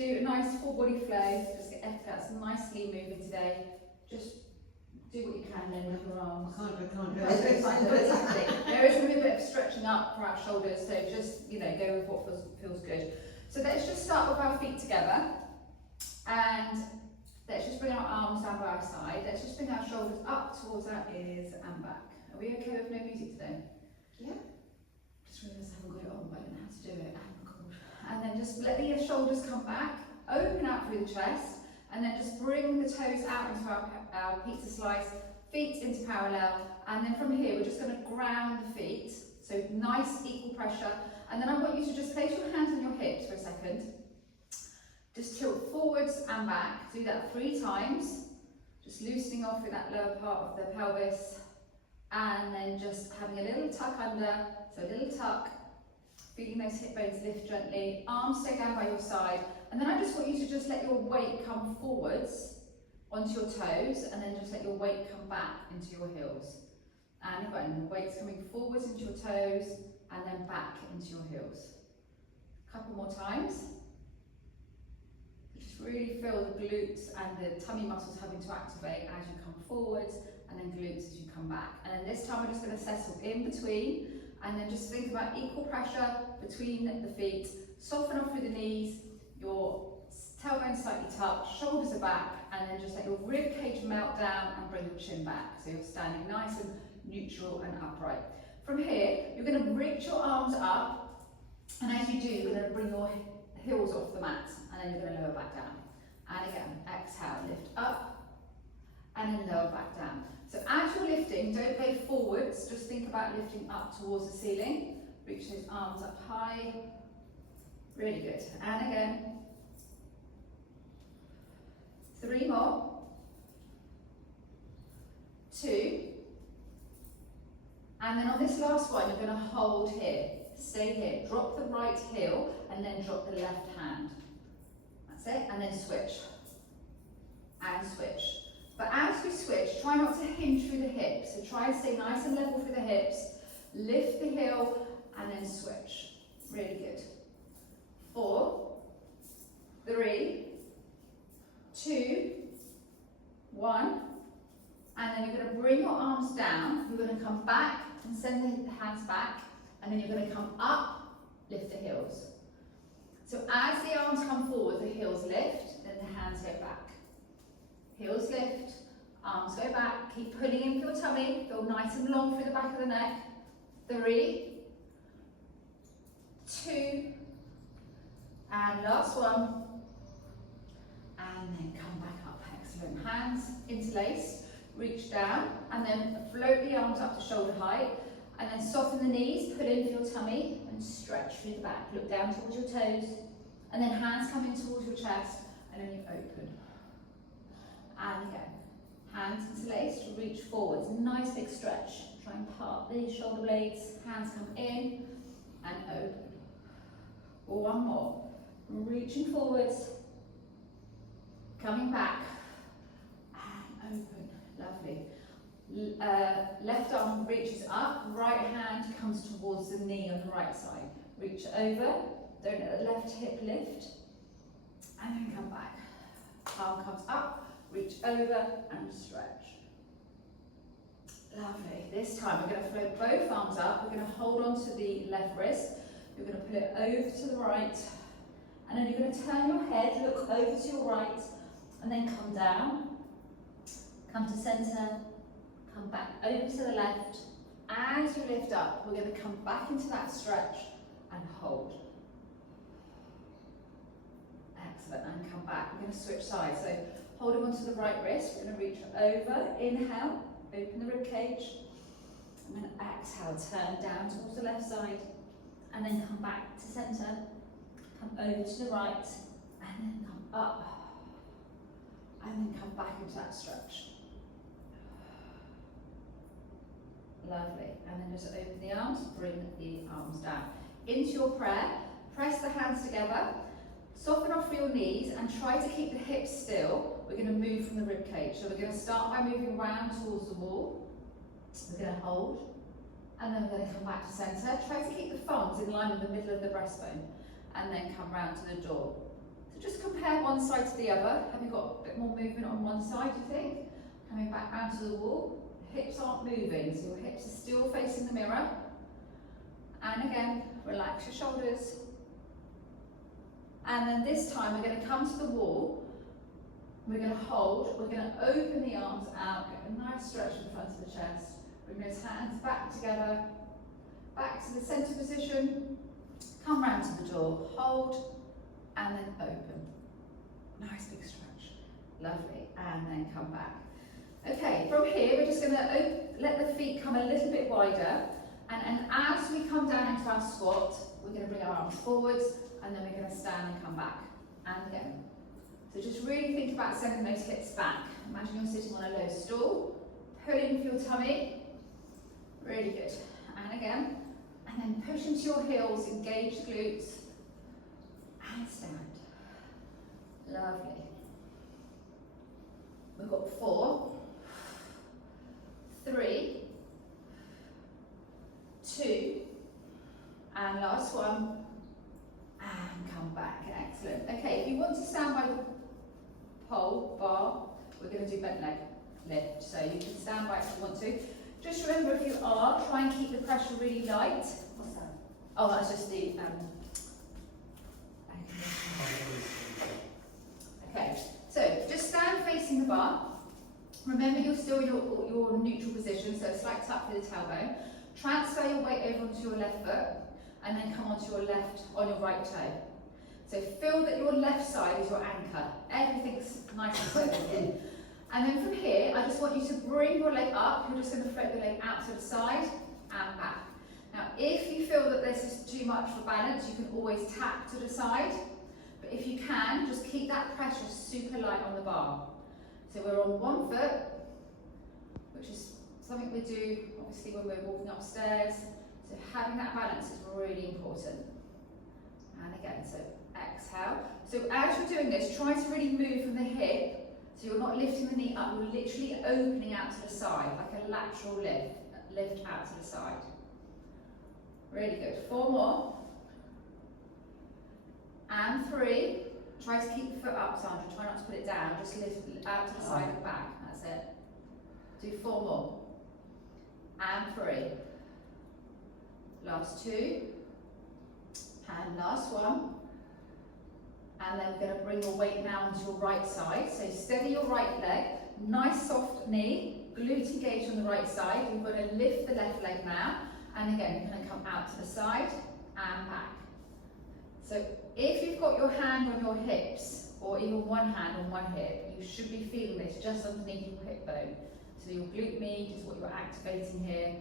do a nice full body flow. Just get some nicely moving today. Just do what you can then with your arms. I can't do That's it. fine, exactly. There is going to be a bit of stretching up for our shoulders, so just, you know, go with what feels good. So let's just start with our feet together, and let's just bring our arms down by our side. Let's just bring our shoulders up towards our ears and back. Are we okay with no music today? Yeah. Just realised I haven't got it on, but I don't know how to do it. And then just let the shoulders come back, open out through the chest, and then just bring the toes out into our pizza slice, feet into parallel, and then from here we're just going to ground the feet, so nice equal pressure, and then I want you to just place your hands on your hips for a second, just tilt forwards and back, do that 3 times, just loosening off with that lower part of the pelvis, and then just having a little tuck under, so a little tuck, feeling those hip bones lift gently, arms stay down by your side, and then I just want you to just let your weight come forwards onto your toes, and then just let your weight come back into your heels. And again, the weight's coming forwards into your toes, and then back into your heels. A couple more times. Just really feel the glutes and the tummy muscles having to activate as you come forwards, and then glutes as you come back. And then this time we're just going to settle in between, and then just think about equal pressure between the feet. Soften off through the knees, your tailbone slightly tucked, shoulders are back, and then just let your rib cage melt down and bring your chin back. So you're standing nice and neutral and upright. From here, you're going to reach your arms up, and as you do, you're going to bring your heels off the mat, and then you're going to lower back down. And again, exhale, lift up, and then lower back down. So as you're lifting, don't go forwards, just think about lifting up towards the ceiling. Reach those arms up high. Really good. And again. 3 more. 2. And then on this last one, you're going to hold here. Stay here. Drop the right heel and then drop the left hand. That's it. And then switch. And switch. But as we switch, try not to hinge through the hips. So try and stay nice and level through the hips. Lift the heel and then switch. Really good. 4, 3, 2, 1. And then you're going to bring your arms down. You're going to come back and send the hands back. And then you're going to come up, lift the heels. So as the arms come forward, the heels lift, then the hands go back. Heels lift, arms go back, keep pulling in your tummy, feel nice and long through the back of the neck. 3, 2, and last one. And then come back up, excellent. Hands interlaced, reach down, and then float the arms up to shoulder height, and then soften the knees, pull in for your tummy, and stretch through the back. Look down towards your toes, and then hands come in towards your chest, and then you open. And again, hands interlaced, reach forwards, nice big stretch. Try and part the shoulder blades, hands come in and open. One more, reaching forwards, coming back and open, lovely. Left arm reaches up, right hand comes towards the knee on the right side. Reach over, don't let the left hip lift, and then come back. Arm comes up, reach over and stretch. Lovely. This time we're going to float both arms up. We're going to hold on to the left wrist. You're going to pull it over to the right. And then you're going to turn your head, look over to your right, and then come down. Come to centre. Come back over to the left. As you lift up, we're going to come back into that stretch and hold. Excellent. And come back. We're going to switch sides. So holding onto the right wrist, we're going to reach over, inhale, open the rib cage, and then exhale, turn down towards the left side, and then come back to centre, come over to the right, and then come up, and then come back into that stretch. Lovely, and then just open the arms, bring the arms down. Into your prayer, press the hands together, soften off through your knees and try to keep the hips still. We're going to move from the rib cage. So we're going to start by moving round towards the wall. We're going to hold. And then we're going to come back to centre. Try to keep the thumbs in line with the middle of the breastbone. And then come round to the door. So just compare one side to the other. Have you got a bit more movement on one side, do you think? Coming back round to the wall. Hips aren't moving, so your hips are still facing the mirror. And again, relax your shoulders. And then this time we're going to come to the wall. We're going to hold, we're going to open the arms out, get a nice stretch in the front of the chest. Bring those hands back together, back to the centre position. Come round to the door, hold, and then open. Nice big stretch. Lovely. And then come back. Okay, from here we're just going to let the feet come a little bit wider. And as we come down into our squat, we're going to bring our arms forwards, and then we're going to stand and come back. And again. So just really think about sending those hips back. Imagine you're sitting on a low stool, pulling for your tummy. Really good. And again. And then push into your heels, engage the glutes, and stand. Lovely. We've got 4, 3, 2, and last one, and come back. Excellent. Okay, if you want to stand by the pole bar, we're going to do bent leg lift. So you can stand by if you want to. Just remember, if you are, try and keep the pressure really light. What's that? Oh, that's just the okay, so just stand facing the bar. Remember, you're still in your neutral position, so a slight tap for the tailbone. Transfer your weight over onto your left foot, and then come onto your right toe. So feel that your left side is your anchor. Everything's nice and settled in. And then from here, I just want you to bring your leg up. You're just going to float the leg out to the side and back. Now, if you feel that this is too much for balance, you can always tap to the side. But if you can, just keep that pressure super light on the bar. So we're on one foot, which is something we do, obviously, when we're walking upstairs. So having that balance is really important. And again, so exhale. So as you're doing this, try to really move from the hip. So you're not lifting the knee up, you're literally opening out to the side, like a lateral lift out to the side. Really good. 4 more. And 3. Try to keep the foot up, Sandra. Try not to put it down. Just lift out to the side and back. That's it. Do 4 more. And 3. Last 2. And last 1. And then we're going to bring your weight now onto your right side. So steady your right leg. Nice soft knee. Glute engaged on the right side. You've got to lift the left leg now. And again, you're going to come out to the side and back. So if you've got your hand on your hips, or even one hand on one hip, you should be feeling this just underneath your hip bone. So your glute med is what you're activating here,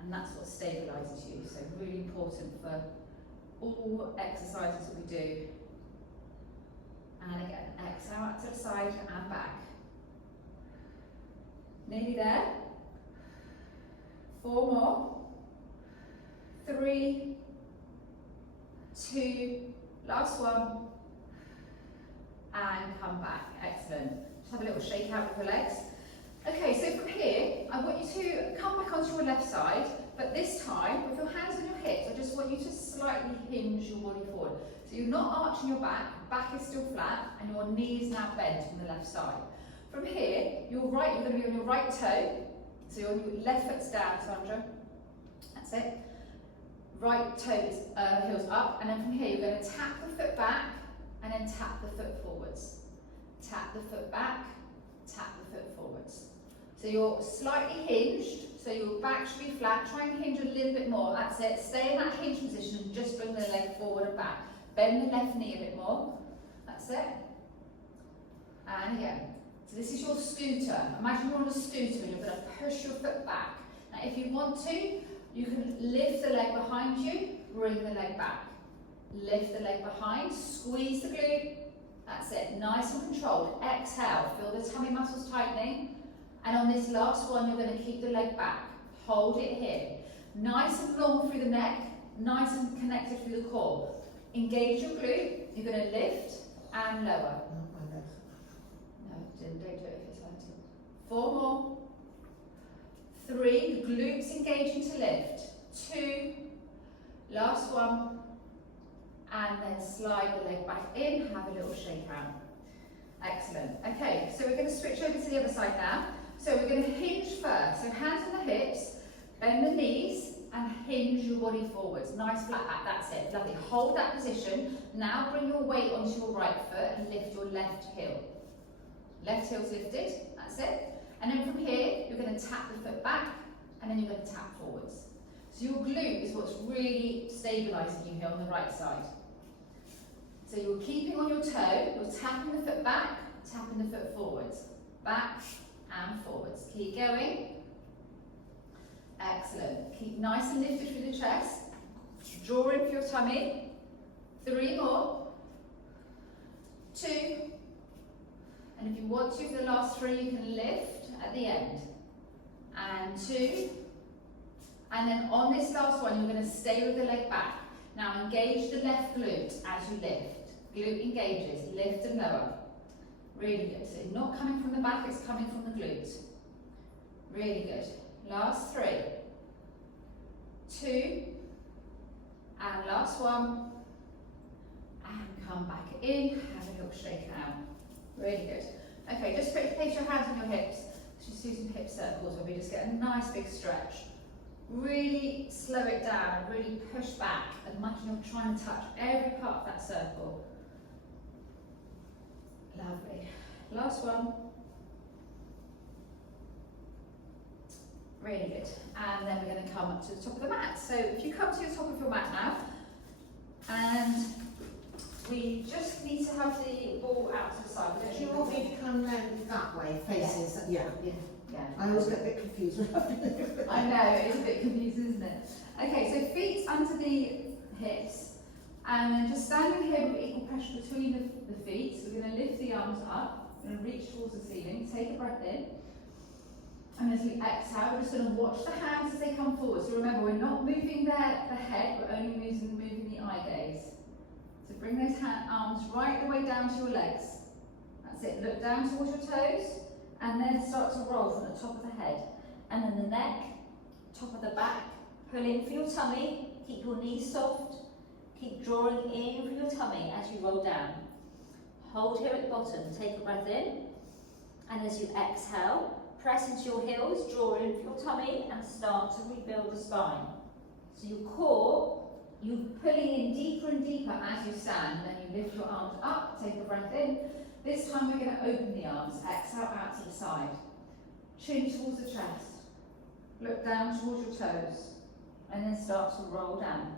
and that's what stabilises you. So really important for all exercises that we do. And again, exhale out to the side and back. Nearly there. 4 more. 3, 2, last 1, and come back. Excellent. Just have a little shake out with your legs. Okay, so from here, I want you to come back onto your left side, but this time, with your hands on your hips, I just want you to slightly hinge your body forward. So you're not arching your back is still flat, and your knee is now bent on the left side. From here, you're going to be on your right toe, so your left foot's down, Sandra. That's it. Right toe is heels up, and then from here you're going to tap the foot back and then tap the foot forwards. Tap the foot back, tap the foot forwards. So you're slightly hinged, so your back should be flat. Try and hinge a little bit more. That's it. Stay in that hinge position and just bring the leg forward and back. Bend the left knee a bit more. That's it. And again. So this is your scooter. Imagine you're on a scooter and you're going to push your foot back. Now if you want to, you can lift the leg behind you, bring the leg back. Lift the leg behind, squeeze the glute. That's it, nice and controlled. Exhale, feel the tummy muscles tightening. And on this last one, you're going to keep the leg back. Hold it here. Nice and long through the neck, nice and connected through the core. Engage your glute, you're going to lift and lower. No, don't do it if it's hurting. 4 more. 3, the glutes engaging to lift. 2, last 1, and then slide the leg back in, have a little shake out. Excellent. Okay, so we're going to switch over to the other side now. So we're going to hinge first. So hands on the hips, bend the knees, and hinge your body forwards. Nice flat back, that's it. Lovely. Hold that position. Now bring your weight onto your right foot and lift your left heel. Left heel's lifted, that's it. And then from here, you're going to tap the foot back, and then you're going to tap forwards. So your glute is what's really stabilising you here on the right side. So you're keeping on your toe, you're tapping the foot back, tapping the foot forwards. Back and forwards. Keep going. Excellent. Keep nice and lifted through the chest. Draw in for your tummy. 3 more. 2. And if you want to, for the last 3, you can lift at the end. And 2. And then on this last one, you're going to stay with the leg back. Now engage the left glute as you lift. Glute engages, lift and lower. Really good. So not coming from the back, it's coming from the glute. Really good. Last 3. 2. And last one. And come back in, have a little shake out. Really good. Okay, just place your hands on your hips. Just do some hip circles where we just get a nice big stretch. Really slow it down, really push back. Imagine you're trying to touch every part of that circle. Lovely. Last one. Really good. And then we're going to come up to the top of the mat. So if you come to the top of your mat now, and we just need to have the ball out to the side. Do you want me to come round that way, faces? Yeah. Yeah. Yeah. I always get a bit confused. I know, it's a bit confusing, isn't it? Okay, so feet under the hips, and then just standing here with equal pressure between the feet. So we're going to lift the arms up, we're going to reach towards the ceiling, take a breath in, and as we exhale, we're just going to watch the hands as they come forward. So remember, we're not moving the head, we're only moving the eye gaze. So bring those arms right the way down to your legs. That's it, look down towards your toes. And then start to roll from the top of the head. And then the neck, top of the back. Pull in for your tummy. Keep your knees soft. Keep drawing in for your tummy as you roll down. Hold here at the bottom. Take a breath in. And as you exhale, press into your heels, draw in for your tummy, and start to rebuild the spine. So your core, you're pulling in deeper and deeper as you stand. And then you lift your arms up, take a breath in. This time we're going to open the arms, exhale out to the side. Chin towards the chest. Look down towards your toes. And then start to roll down.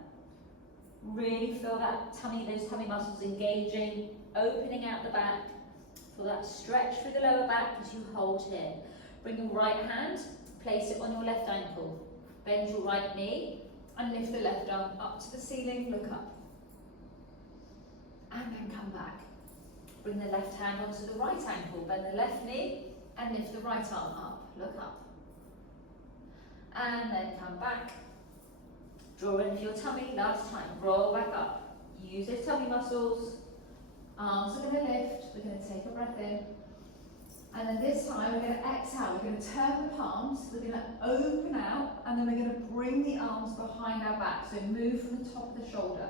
Really feel that tummy, those tummy muscles engaging, opening out the back. Feel that stretch through the lower back as you hold here. Bring your right hand, place it on your left ankle. Bend your right knee and lift the left arm up to the ceiling, look up. And then come back. Bring the left hand onto the right ankle, bend the left knee, and lift the right arm up, look up. And then come back. Draw in for your tummy, last time, roll back up. Use those tummy muscles. Arms are going to lift, we're going to take a breath in. And then this time we're going to exhale, we're going to turn the palms, we're going to open out, and then we're going to bring the arms behind our back. So move from the top of the shoulder,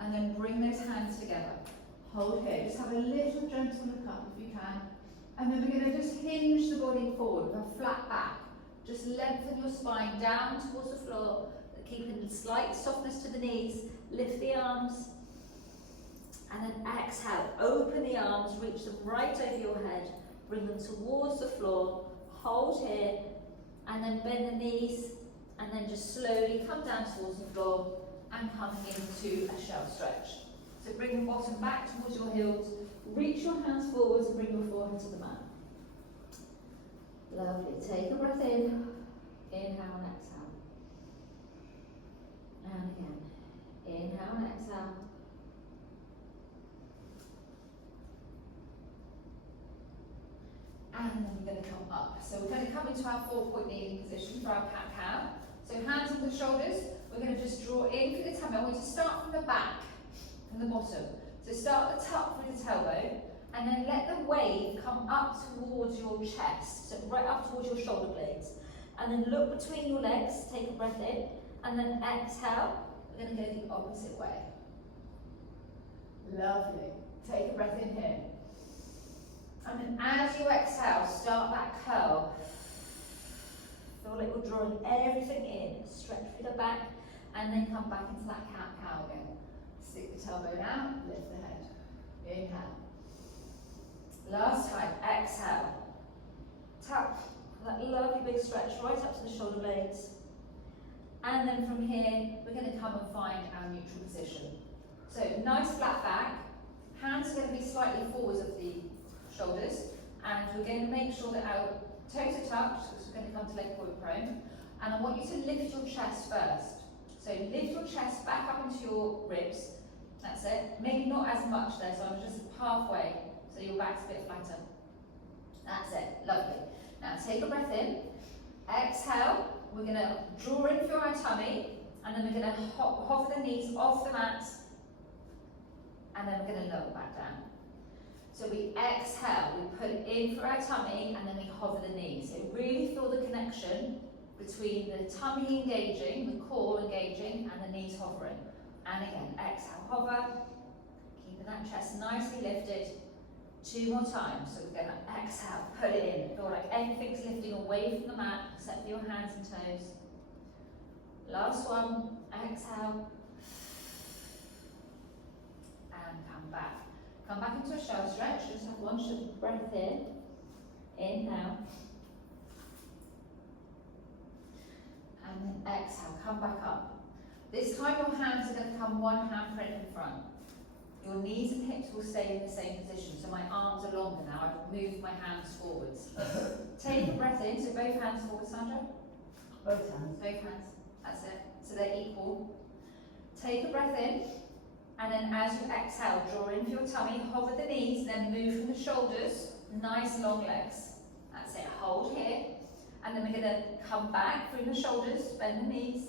and then bring those hands together. Hold here, just have a little gentle look up if you can. And then we're going to just hinge the body forward with a flat back. Just lengthen your spine down towards the floor, keeping slight softness to the knees. Lift the arms. And then exhale, open the arms, reach them right over your head. Bring them towards the floor. Hold here. And then bend the knees. And then just slowly come down towards the floor and coming into a shelf stretch. So bring your bottom back towards your heels, reach your hands forwards and bring your forehead to the mat. Lovely. Take a breath in, inhale and exhale. And again, inhale and exhale. And then we're going to come up. So we're going to come into our 4-point kneeling position for our cat-cow. So hands on the shoulders, we're going to just draw in for the tummy. I want you to start from the back. From the bottom. So start at the top with the tailbone, and then let the wave come up towards your chest, so right up towards your shoulder blades. And then look between your legs, take a breath in, and then exhale. We're going to go the opposite way. Lovely. Take a breath in here. And then as you exhale, start that curl. Feel like you're drawing everything in. Stretch through the back, and then come back into that cat-cow again. Stick the tailbone out, lift the head. Inhale. Last time, exhale. Tap that lovely big stretch right up to the shoulder blades. And then from here, we're going to come and find our neutral position. So nice flat back. Hands are going to be slightly forwards of the shoulders. And we're going to make sure that our toes are touched, because we're going to come to leg forward prone. And I want you to lift your chest first. So lift your chest back up into your ribs. That's it. Maybe not as much there, so I'm just halfway, so your back's a bit flatter. That's it. Lovely. Now take a breath in. Exhale. We're going to draw in through our tummy, and then we're going to hover the knees off the mat, and then we're going to lower back down. So we exhale, we put it in through our tummy, and then we hover the knees. So really feel the connection between the tummy engaging, the core engaging, and the knees hovering. And again, exhale, hover, keeping that chest nicely lifted. 2 more times. So we're going to exhale, put it in. Feel like anything's lifting away from the mat, except for your hands and toes. Last one, exhale. And come back. Come back into a shoulder stretch. Just have one breath in. Inhale. And then exhale, come back up. This time your hands are going to come one handprint in front. Your knees and hips will stay in the same position, so my arms are longer now. I've moved my hands forwards. Take a breath in, so both hands forward, Sandra. Both hands. Both hands, that's it. So they're equal. Take a breath in, and then as you exhale, draw in for your tummy, hover the knees, then move from the shoulders, nice long legs. That's it, hold here. And then we're going to come back through the shoulders, bend the knees,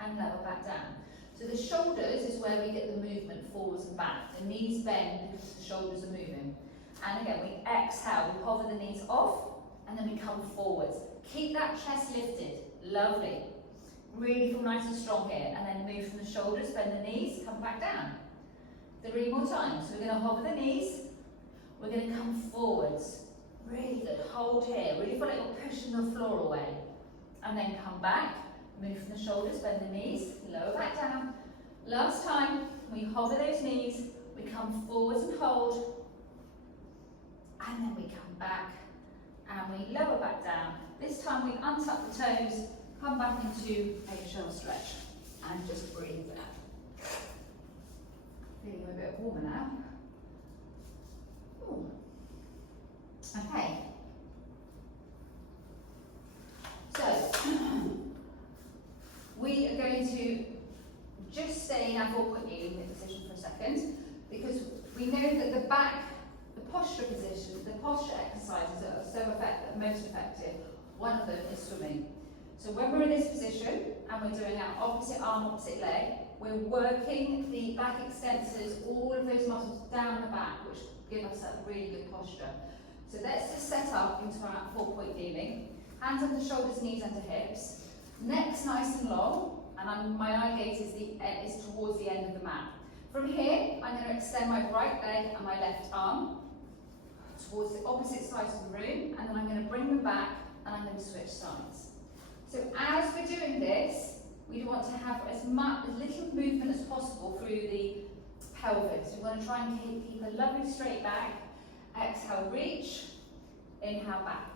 and lower back down. So the shoulders is where we get the movement forwards and back. The knees bend because the shoulders are moving. And again, we exhale, we hover the knees off, and then we come forwards. Keep that chest lifted. Lovely. Really feel nice and strong here. And then move from the shoulders, bend the knees, come back down. 3 more times. So we're going to hover the knees. We're going to come forwards. Really good. Hold here. Really feel like you're pushing the floor away. And then come back. Move from the shoulders, bend the knees, lower back down. Last time, we hover those knees, we come forwards and hold, and then we come back, and we lower back down. This time we untuck the toes, come back into a shoulder stretch, and just breathe out. Feeling a bit warmer now. Ooh. Okay. So, we are going to just stay in our 4-point kneeling position for a second, because we know that the back, the posture position, the posture exercises that are most effective. One of them is swimming. So when we're in this position and we're doing our opposite arm, opposite leg, we're working the back extensors, all of those muscles down the back, which give us that really good posture. So let's just set up into our 4-point kneeling. Hands under shoulders, knees under hips. Neck's nice and long, and my eye gaze is towards the end of the mat. From here, I'm going to extend my right leg and my left arm towards the opposite sides of the room, and then I'm going to bring them back, and I'm going to switch sides. So as we're doing this, we want to have as little movement as possible through the pelvis. We want to try and keep a lovely straight back. Exhale, reach. Inhale, back.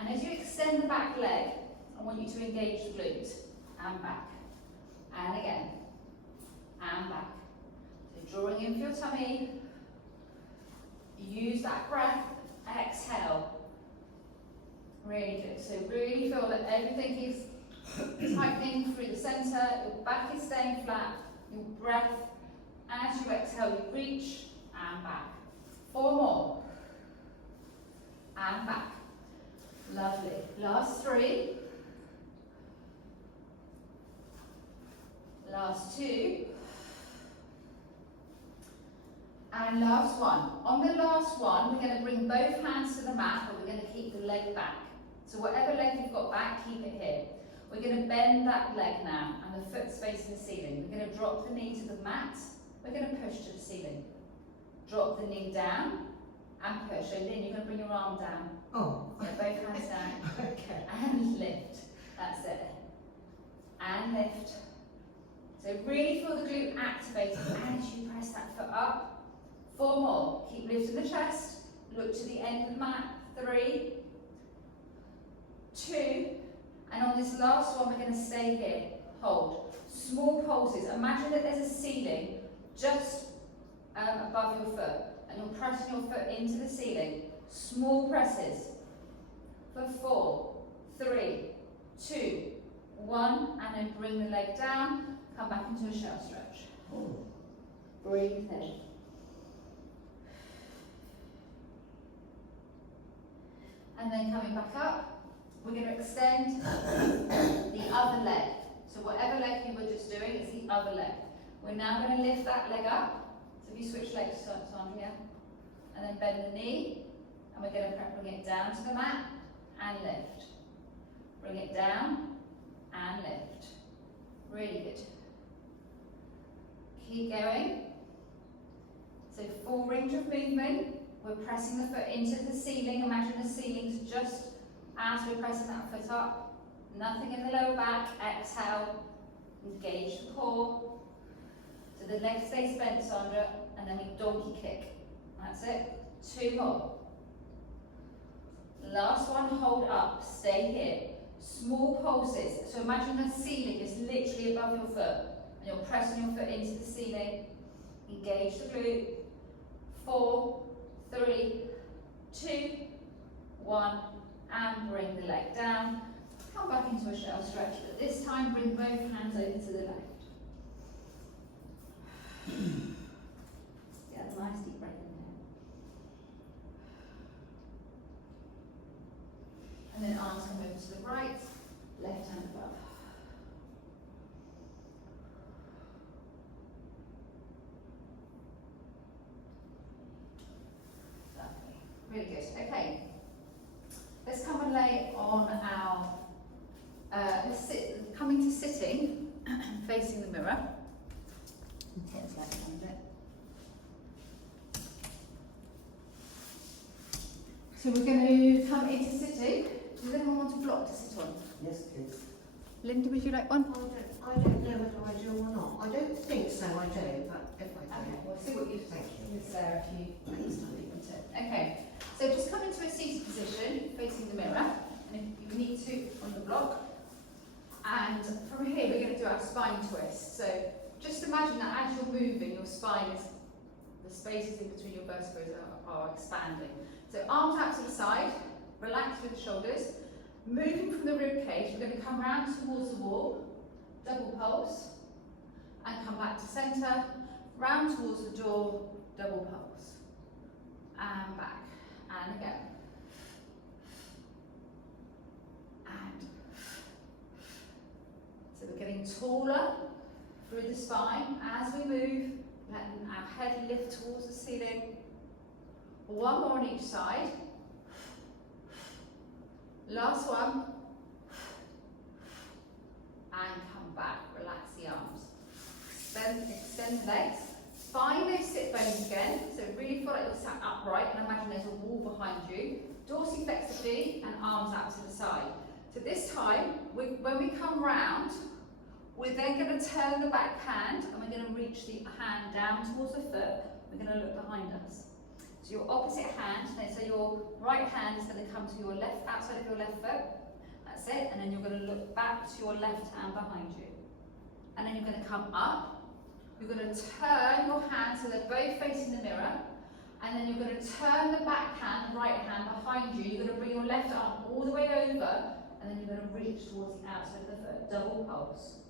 And as you extend the back leg, I want you to engage the glute, and back, and again, and back. So drawing in for your tummy, use that breath, exhale. Really good. So really feel that everything is tightening through the centre, your back is staying flat, your breath, as you exhale, you reach, and back. 4 more, and back. Lovely. Last 3. Last 2. And last 1. On the last one, we're going to bring both hands to the mat, but we're going to keep the leg back. So whatever leg you've got back, keep it here. We're going to bend that leg now, and the foot's facing the ceiling. We're going to drop the knee to the mat. We're going to push to the ceiling. drop the knee down and push. So then you're going to bring your arm down. Oh. So both hands down. Okay. And lift. That's it. And lift. So really feel the glute activated as you press that foot up. 4 more. Keep lifting the chest. Look to the end of the mat. 3, 2, and on this last one we're going to stay here. Hold. Small pulses. Imagine that there's a ceiling just above your foot, and you're pressing your foot into the ceiling. Small presses. For 4, 3, 2, 1, and then bring the leg down. Come back into a shell stretch. Breathe in. And then coming back up, we're going to extend the other leg. So whatever leg you were just doing, it's the other leg. We're now going to lift that leg up. So if you switch legs, Sandra, and then bend the knee, and we're going to bring it down to the mat and lift. Bring it down and lift. Really good. Keep going. So full range of movement. We're pressing the foot into the ceiling. Imagine the ceiling's just as we're pressing that foot up. Nothing in the lower back. Exhale. Engage the core. So the leg stays bent, Sandra, and then we donkey kick. That's it. 2 more. Last one, hold up. Stay here. Small pulses. So imagine the ceiling is literally above your foot, and you're pressing your foot into the ceiling. Engage the glute. 4, 3, 2, 1, and bring the leg down. Come back into a shell stretch, but this time bring both hands over to the left. Get a nice deep breath in there. And then arms come over to the right, left hand above. Really good. Okay. Let's come and lay on our, coming to sitting, facing the mirror. Get us like a bit. So we're going to come into sitting. Does anyone want a block to sit on? Yes, please. Linda, would you like one? I don't know whether I do or not. I don't think so, I do, but if I do. Okay, we'll see what you think. Thank you. Sarah, if you want to. Okay, so just come into a seated position, facing the mirror, and if you need to, on the block. And from here, we're going to do our spine twist. So just imagine that as you're moving, your spine is, the spaces in between your vertebrae are expanding. So arms out to the side, relax through the shoulders. Moving from the rib cage, we're going to come round towards the wall, double pulse, and come back to centre, round towards the door, double pulse, and back, and again, and so we're getting taller through the spine as we move, letting our head lift towards the ceiling. 1 more on each side. Last one, and come back, relax the arms, extend the legs, find those sit bones again, so really feel like you're sat upright and imagine there's a wall behind you, dorsiflexively and arms out to the side. So this time, when we come round, we're then going to turn the back hand and we're going to reach the hand down towards the foot, we're going to look behind us. So your opposite hand, so your right hand is going to come to your left, outside of your left foot, that's it, and then you're going to look back to your left hand behind you. And then you're going to come up, you're going to turn your hands so they're both facing the mirror, and then you're going to turn the back hand, the right hand behind you, you're going to bring your left arm all the way over, and then you're going to reach towards the outside of the foot, double pulse.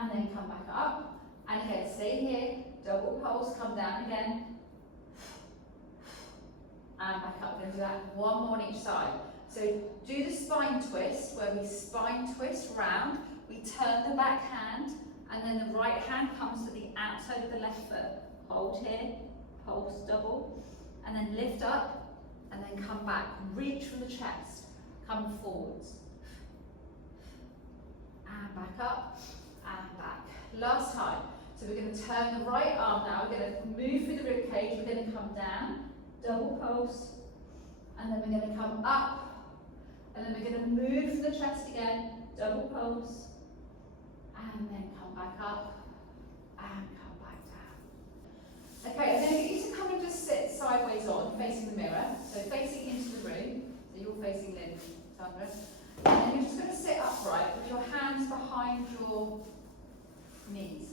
And then come back up, and again, stay here, double pulse, come down again, and back up. We're going to do that 1 more on each side. So do the spine twist, where we spine twist round, we turn the back hand, and then the right hand comes to the outside of the left foot. Hold here, pulse double, and then lift up, and then come back. Reach from the chest, come forwards. And back up, and back. Last time. So we're going to turn the right arm now, we're going to move through the rib cage, we're going to come down, double pulse, and then we're going to come up, and then we're going to move through the chest again, double pulse, and then come back up, and come back down. Okay, and then you need to come and just sit sideways on, facing the mirror, so facing into the room, so you're facing Lynn, Sandra, and then you're just going to sit upright with your hands behind your knees.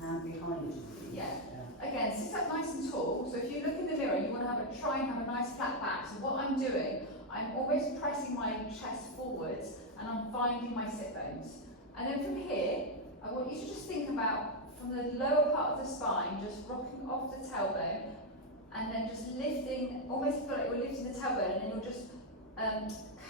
Hand behind you. Yeah. Again, sit up nice and tall. So if you look in the mirror, you want to try and have a nice flat back. So what I'm doing, I'm almost pressing my chest forwards and I'm finding my sit bones. And then from here, I want you to just think about from the lower part of the spine, just rocking off the tailbone and then just lifting, almost feel like you're lifting the tailbone and then you'll just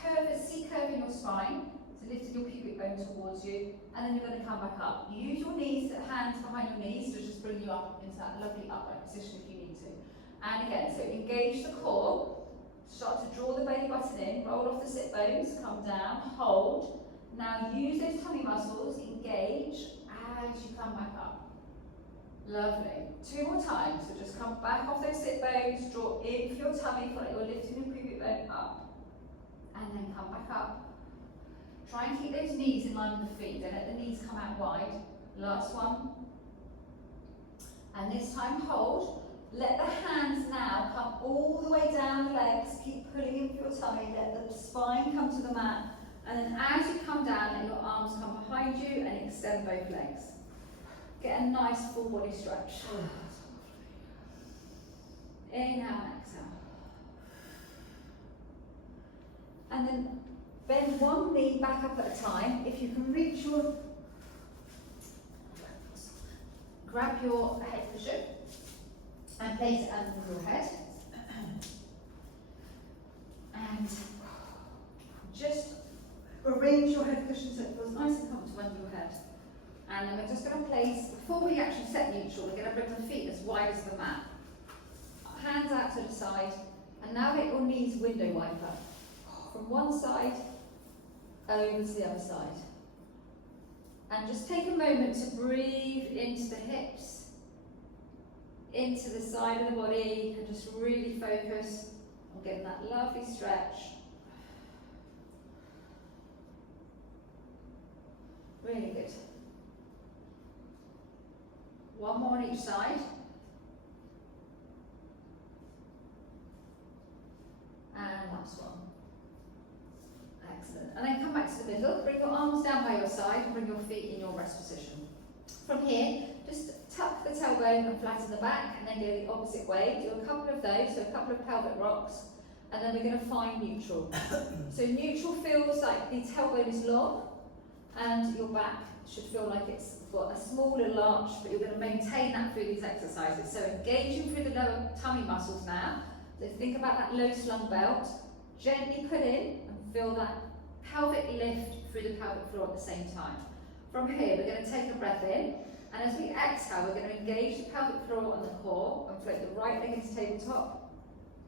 curve in your spine. So lifting your pubic bone towards you, and then you're going to come back up. Use your knees, hands behind your knees to just bring you up into that lovely upright position if you need to. And again, so engage the core, start to draw the belly button in, roll off the sit bones, come down, hold. Now use those tummy muscles, engage as you come back up. Lovely. 2 more times, so just come back off those sit bones, draw in for your tummy, feel like you're lifting your pubic bone up, and then come back up. Try and keep those knees in line with the feet, don't let the knees come out wide. Last one. And this time hold. Let the hands now come all the way down the legs, keep pulling in for your tummy, let the spine come to the mat, and then as you come down, let your arms come behind you and extend both legs. Get a nice full body stretch. Inhale and exhale. And then bend one knee back up at a time. If you can reach your, grab your head cushion and place it under your head. And just arrange your head cushion so it feels nice and comfortable under your head. And then we're just going to place, before we actually set neutral, we're going to bring the feet as wide as the mat. Hands out to the side, and now get your knees window wiper. From one side over to the other side. And just take a moment to breathe into the hips, into the side of the body, and just really focus on getting that lovely stretch. Really good. One more on each side. And last one. Excellent. And then come back to the middle. Bring your arms down by your side and bring your feet in your rest position. From here, just tuck the tailbone and flatten the back, and then go the opposite way. Do a couple of those, so a couple of pelvic rocks, and then we're going to find neutral. So neutral feels like the tailbone is long, and your back should feel like it's got a small little arch, but you're going to maintain that through these exercises. So engaging through the lower tummy muscles now. So think about that low slung belt. Gently put in and feel that pelvic lift through the pelvic floor at the same time. From here, we're going to take a breath in, and as we exhale, we're going to engage the pelvic floor and the core and float the right leg into tabletop.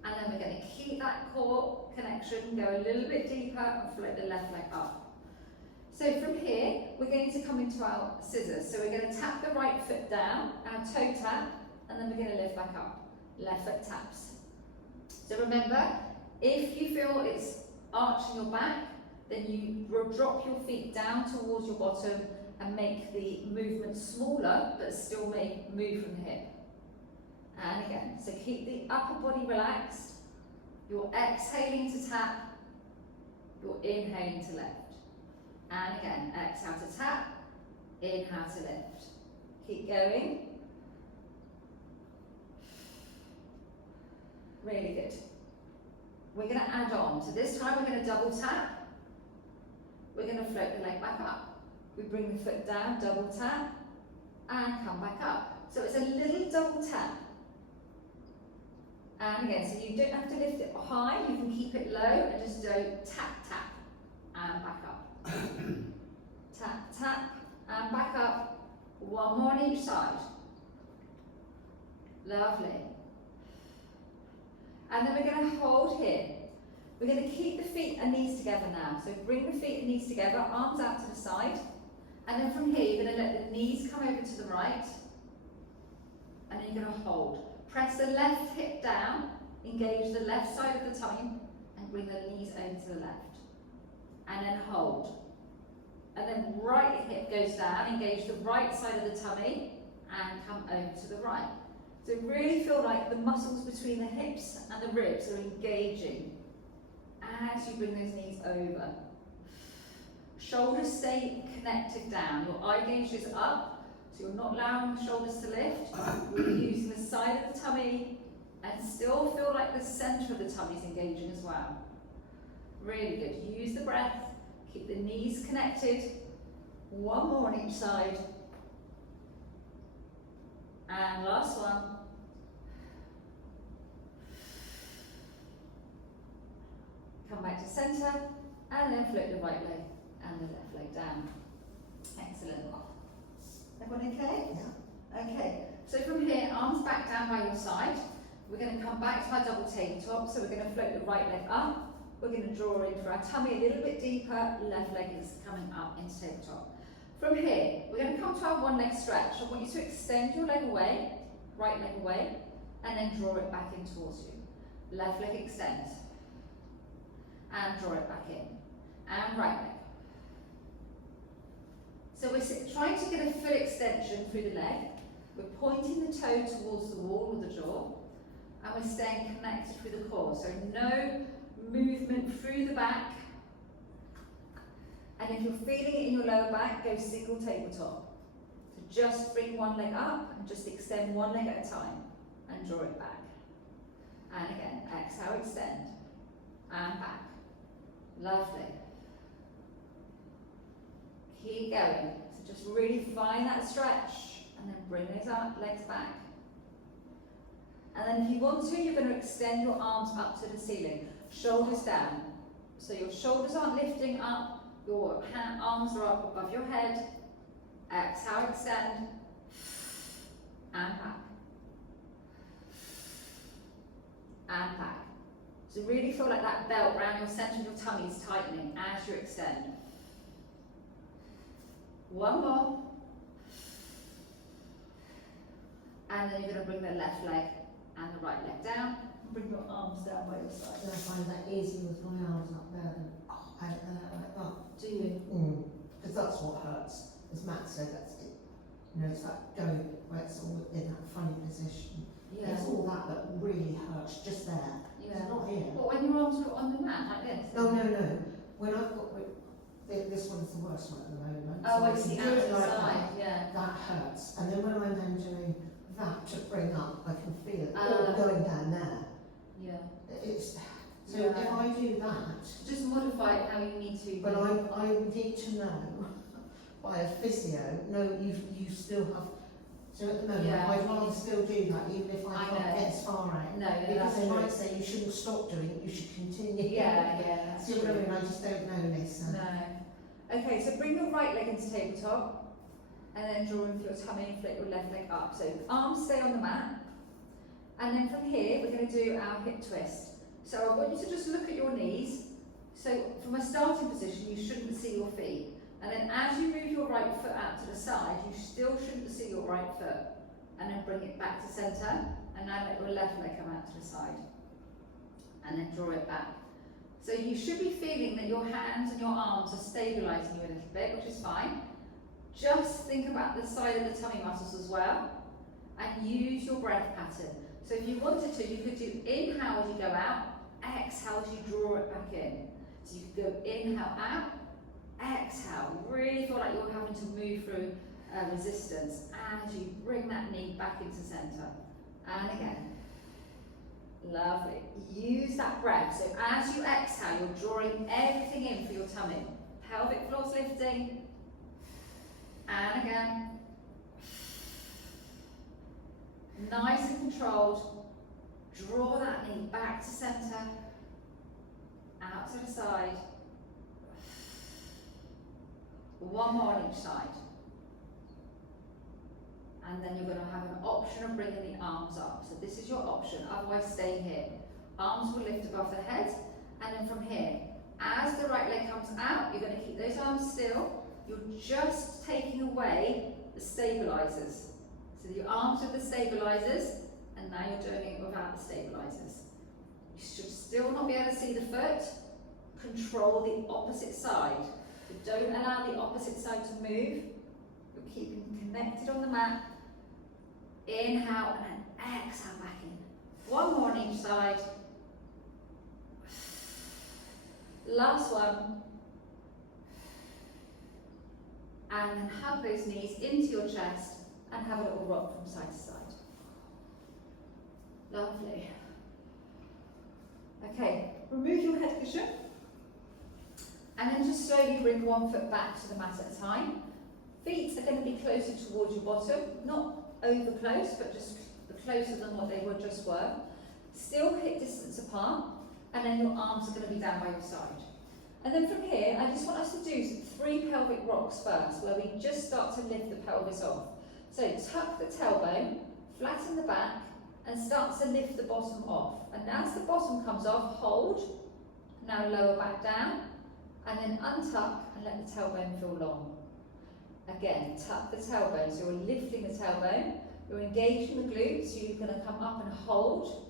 And then we're going to keep that core connection, go a little bit deeper and float the left leg up. So from here, we're going to come into our scissors. So we're going to tap the right foot down, our toe tap, and then we're going to lift back up. Left foot taps. So remember, if you feel it's arching your back, then you will drop your feet down towards your bottom and make the movement smaller, but still may move from the hip. And again, so keep the upper body relaxed. You're exhaling to tap, you're inhaling to lift. And again, exhale to tap, inhale to lift. Keep going. Really good. We're going to add on. So this time we're going to double tap. We're going to float the leg back up. We bring the foot down, double tap, and come back up. So it's a little double tap. And again, so you don't have to lift it high, you can keep it low and just do tap, tap, and back up. Tap, tap, and back up. One more on each side. Lovely. And then we're going to hold here. We're going to keep the feet and knees together now. So bring the feet and knees together, arms out to the side. And then from here, you're going to let the knees come over to the right, and then you're going to hold. Press the left hip down, engage the left side of the tummy, and bring the knees over to the left. And then hold. And then right hip goes down, engage the right side of the tummy, and come over to the right. So really feel like the muscles between the hips and the ribs are engaging as you bring those knees over. Shoulders stay connected down. Your eye gauge is up, so you're not allowing the shoulders to lift. You're using the side of the tummy and still feel like the centre of the tummy is engaging as well. Really good. Use the breath. Keep the knees connected. One more on each side. And last one. Come back to centre, and then float the right leg and the left leg down. Excellent. Everyone okay? Yeah. Okay, so from here, arms back down by your side. We're going to come back to our double tabletop, so we're going to float the right leg up. We're going to draw in for our tummy a little bit deeper, left leg is coming up into tabletop. From here, we're going to come to our one leg stretch. I want you to extend your leg away, right leg away, and then draw it back in towards you. Left leg extends. And draw it back in. And right leg. So we're trying to get a full extension through the leg. We're pointing the toe towards the wall or the jaw. And we're staying connected through the core. So no movement through the back. And if you're feeling it in your lower back, go single tabletop. So just bring one leg up and just extend one leg at a time. And draw it back. And again, exhale, extend. And back. Lovely. Keep going. So just really find that stretch and then bring those legs back. And then if you want to, you're going to extend your arms up to the ceiling. Shoulders down. So your shoulders aren't lifting up, your arms are up above your head. Exhale, extend. And back. And back. So really feel like that belt around your centre of your tummy is tightening as you extend. One more. And then you're going to bring the left leg and the right leg down. And bring your arms down by your side. I find that easier with my arms up there than out there like that. Do you? Because that's what hurts. As Matt said, that's it. You know, it's that going where it's all in that funny position. Yeah. It's all that really hurts just there. Yeah. It's not here. But when your arms are on the mat like this? No. When I've got this one's the worst one at the moment. Oh, I can see. do Out it to the like side. that. Yeah. That hurts. And then when I'm then doing that to bring up, I can feel it all going down there. Yeah. It's so Yeah. if I do that, Just modify it how you need to. but I need to know by a physio. No, you still have. So at the moment, Yeah. I'd rather still do that, even if I I can't know. get as far out. No, yeah, Because that's they true. might say you shouldn't stop doing it, you should continue. Yeah, that's See what I true. mean? I just don't know this. No. Okay, so bring your right leg into tabletop and then draw in for your tummy and flip your left leg up. So arms stay on the mat. And then from here, we're going to do our hip twist. So I want you to just look at your knees. So from a starting position, you shouldn't see your feet. And then as you move your right foot out to the side, you still shouldn't see your right foot. And then bring it back to centre. And now let your left leg come out to the side. And then draw it back. So you should be feeling that your hands and your arms are stabilising you a little bit, which is fine. Just think about the side of the tummy muscles as well. And use your breath pattern. So if you wanted to, you could do inhale as you go out, exhale as you draw it back in. So you could go inhale out, exhale. Really feel like you're having to move through resistance as you bring that knee back into centre. And again. Lovely. Use that breath. So as you exhale, you're drawing everything in for your tummy. Pelvic floor's lifting. And again. Nice and controlled. Draw that knee back to centre. Out to the side. One more on each side. And then you're going to have an option of bringing the arms up. So this is your option, otherwise stay here. Arms will lift above the head, and then from here, as the right leg comes out, you're going to keep those arms still, you're just taking away the stabilizers. So your arms with the stabilizers, and now you're doing it without the stabilizers. You should still not be able to see the foot. Control the opposite side. But don't allow the opposite side to move. You're keeping connected on the mat. Inhale and then exhale back in. One more on each side. Last one. And then hug those knees into your chest and have a little rock from side to side. Lovely. Okay, remove your head cushion. And then just slowly bring one foot back to the mat at a time. Feet are going to be closer towards your bottom, not over close, but just closer than what they just were. Still hip distance apart, and then your arms are going to be down by your side. And then from here, I just want us to do 3 pelvic rocks first, where we just start to lift the pelvis off. So tuck the tailbone, flatten the back, and start to lift the bottom off. And as the bottom comes off, hold. Now lower back down, and then untuck and let the tailbone feel long. Again, tuck the tailbone, so you're lifting the tailbone, you're engaging the glutes, so you're going to come up and hold.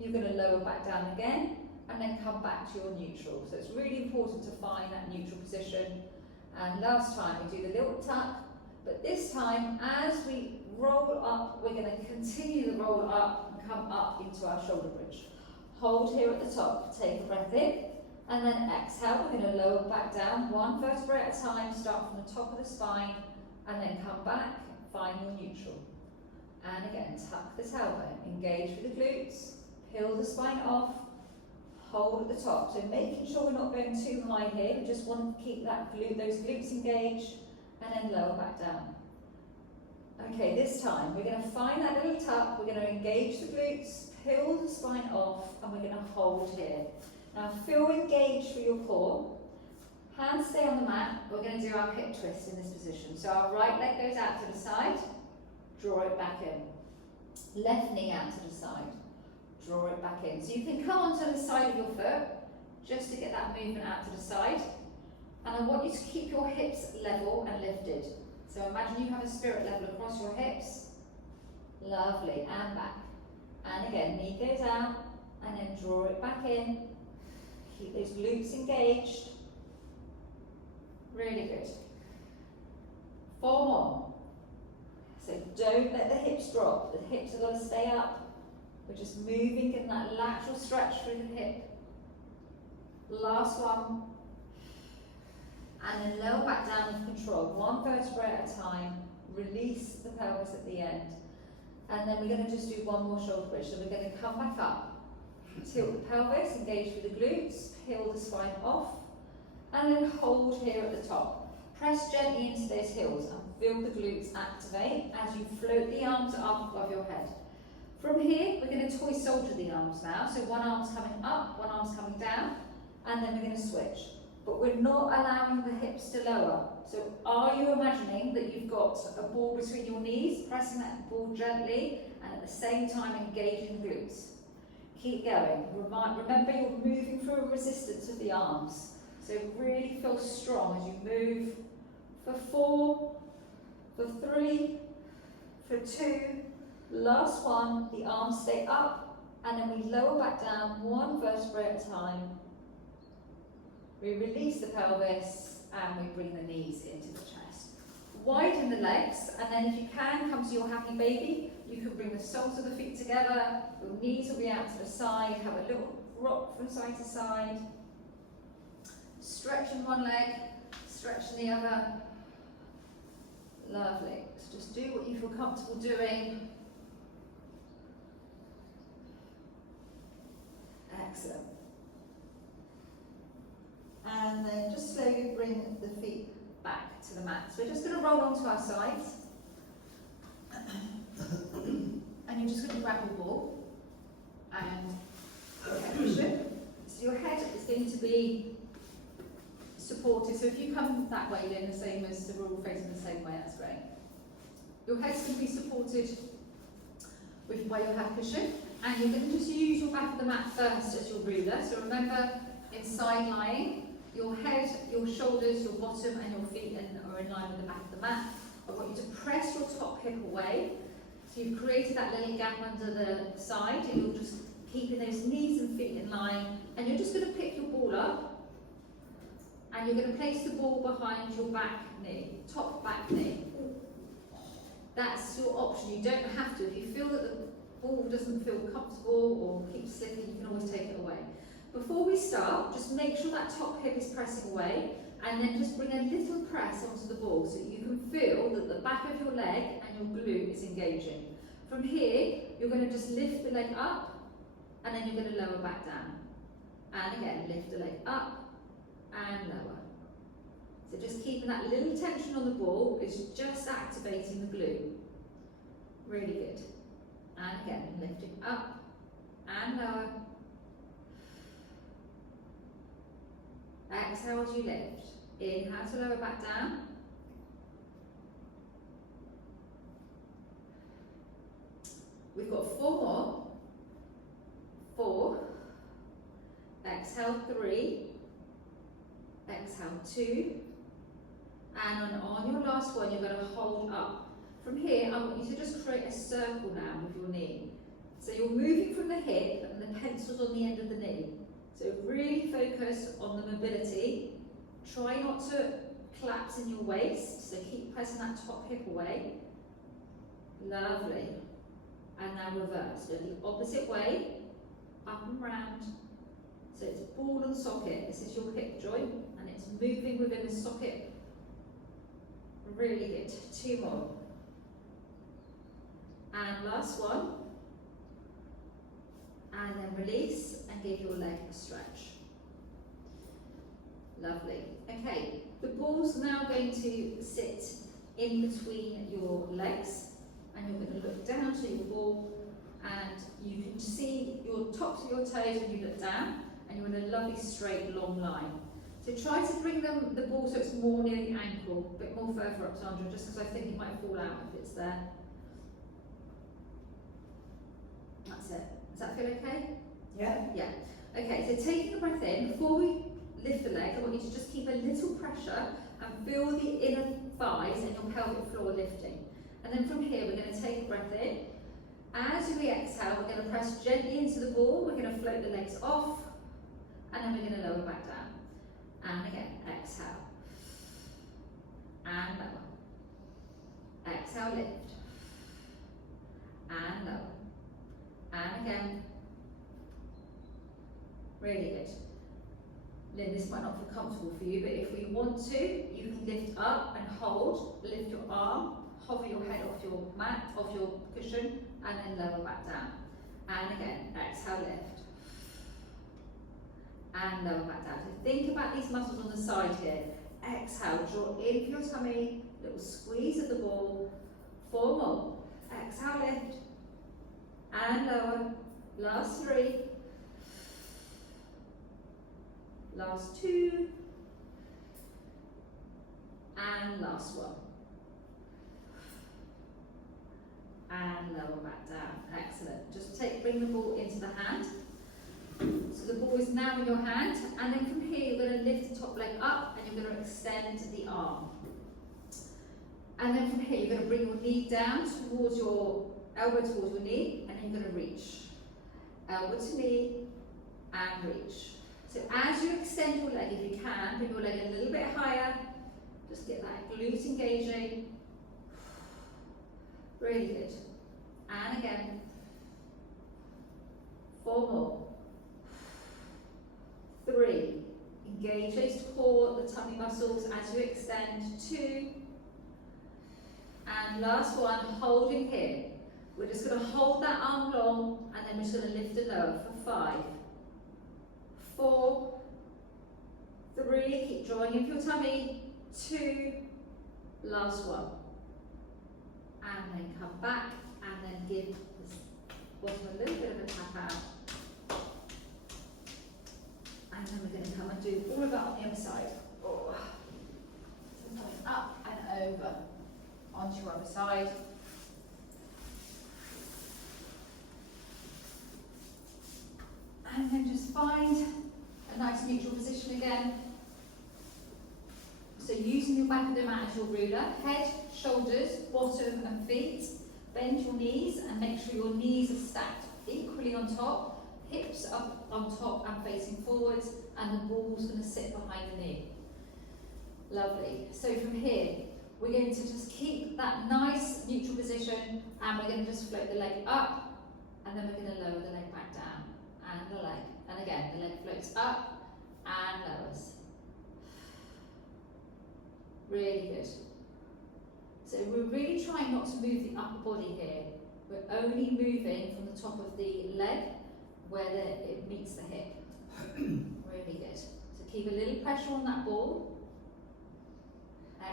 You're going to lower back down again, and then come back to your neutral. So it's really important to find that neutral position. And last time we do the little tuck, but this time as we roll up, we're going to continue the roll up and come up into our shoulder bridge. Hold here at the top, take a breath in, and then exhale. We're going to lower back down, 1 vertebrae at a time, start from the top of the spine, and then come back, find your neutral. And again, tuck the tailbone, engage with the glutes, peel the spine off, hold at the top. So making sure we're not going too high here, we just want to keep that those glutes engaged, and then lower back down. Okay, this time we're going to find that little tuck, we're going to engage the glutes, peel the spine off, and we're going to hold here. Now feel engaged through your core. Hands stay on the mat. We're going to do our hip twist in this position. So our right leg goes out to the side, draw it back in. Left knee out to the side, draw it back in. So you can come onto the side of your foot just to get that movement out to the side. And I want you to keep your hips level and lifted. So imagine you have a spirit level across your hips. Lovely, and back. And again, knee goes out, and then draw it back in. Keep those glutes engaged. Really good. 4 more. So don't let the hips drop. The hips have got to stay up. We're just moving in that lateral stretch through the hip. Last one. And then lower back down with control. 1 vertebrae at a time. Release the pelvis at the end. And then we're going to just do 1 more shoulder bridge. So we're going to come back up. Tilt the pelvis, engage with the glutes, peel the spine off, and then hold here at the top. Press gently into those heels and feel the glutes activate as you float the arms up above your head. From here, we're going to toy soldier the arms now. So one arm's coming up, one arm's coming down, and then we're going to switch. But we're not allowing the hips to lower. So are you imagining that you've got a ball between your knees, pressing that ball gently, and at the same time engaging the glutes? Keep going. Remember you're moving through a resistance of the arms. So really feel strong as you move for 4, for 3, for 2, last one, the arms stay up, and then we lower back down 1 vertebrae at a time. We release the pelvis, and we bring the knees into the chest. Widen the legs, and then if you can, come to your happy baby. You can bring the soles of the feet together, your knees will be out to the side, have a little rock from side to side. Stretch in one leg, stretch in the other. Lovely. So just do what you feel comfortable doing. Excellent. And then just slowly bring the feet back to the mat. So we're just going to roll onto our sides. And you're just going to grab your ball and your head cushion. So your head is going to be supported. So if you come that way, then the same as we're all facing the same way, that's great. Your head's going to be supported by your head cushion, and you're going to just use your back of the mat first as your ruler. So remember, in side lying, your head, your shoulders, your bottom and your feet are in line with the back of the mat. I want you to press your top hip away. So you've created that little gap under the side, and you're just keeping those knees and feet in line. And you're just going to pick your ball up, and you're going to place the ball behind your back knee, top back knee. That's your option. You don't have to. If you feel that the ball doesn't feel comfortable or keeps slipping, you can always take it away. Before we start, just make sure that top hip is pressing away, and then just bring a little press onto the ball so you can feel that the back of your leg and your glute is engaging. From here, you're going to just lift the leg up, and then you're going to lower back down. And again, lift the leg up and lower. So just keeping that little tension on the ball is just activating the glute. Really good. And again, lifting up and lower. Exhale as you lift. Inhale to lower back down. We've got 4 more. 4. Exhale 3. Exhale 2. And on your last one, you're going to hold up. From here, I want you to just create a circle now with your knee. So you're moving from the hip and the pencil's on the end of the knee. So really focus on the mobility. Try not to collapse in your waist, so keep pressing that top hip away. Lovely. And now reverse. Go the opposite way, up and round. So it's ball and socket. This is your hip joint, and it's moving within the socket. Really good. 2 more. And last one. And then release and give your leg a stretch. Lovely. Okay, the ball's now going to sit in between your legs, and you're going to look down to your ball, and you can see your tops of your toes when you look down, and you're in a lovely straight long line. So try to bring the ball so it's more near the ankle, a bit more further up, Sandra, just because I think it might fall out if it's there. That's it. Does that feel okay? Yeah. Yeah. Okay, so taking a breath in, before we lift the legs, I want you to just keep a little pressure and feel the inner thighs and your pelvic floor lifting. And then from here, we're going to take a breath in. As we exhale, we're going to press gently into the ball. We're going to float the legs off, and then we're going to lower back down. And again, exhale. And lower. Exhale, lift. And lower. And again. Really good. Lynn, this might not feel comfortable for you, but if we want to, you can lift up and hold, lift your arm, hover your head off your mat, off your cushion, and then lower back down. And again, exhale, lift. And lower back down. So think about these muscles on the side here. Exhale, draw in for your tummy, little squeeze of the ball. 4 more. Exhale, lift. And lower. Last 3. Last 2. And last 1. And lower back down. Excellent. Just bring the ball into the hand. So the ball is now in your hand, and then from here you're going to lift the top leg up and you're going to extend the arm. And then from here you're going to bring your knee down towards your elbow towards your knee, and then you're going to reach. Elbow to knee and reach. So as you extend your leg, if you can, bring your leg a little bit higher. Just get that glute engaging. Really good. And again. 4 more. 3. Engage those core, the tummy muscles as you extend. 2. And last one, holding here. We're just going to hold that arm long, and then we're just going to lift and lower for 5. 4. 3. Keep drawing in for your tummy. 2. Last one. And then come back, and then give this bottom a little bit of a tap out. And then we're going to come and do all of that on the other side. Oh. So going up and over onto your other side. And then just find a nice neutral position again. using your back of the mat as your ruler. Head, shoulders, bottom and feet. Bend your knees and make sure your knees are stacked equally on top. Hips up on top and facing forwards, and the ball's going to sit behind the knee. Lovely. So from here, we're going to just keep that nice neutral position, and we're going to just float the leg up, and then we're going to lower the leg back down, and the leg. And again, the leg floats up and lowers. Really good. So we're really trying not to move the upper body here. We're only moving from the top of the leg where it meets the hip. Really good. So keep a little pressure on that ball.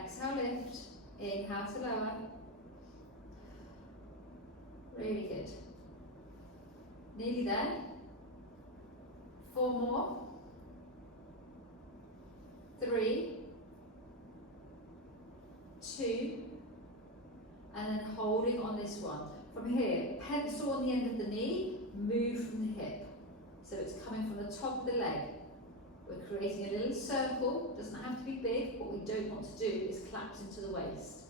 Exhale, lift. Inhale to lower. Really good. Nearly there. 4 more. 3, 2, and then holding on this one. From here, pencil on the end of the knee, move from the hip. So it's coming from the top of the leg. We're creating a little circle, doesn't have to be big. What we don't want to do is collapse into the waist.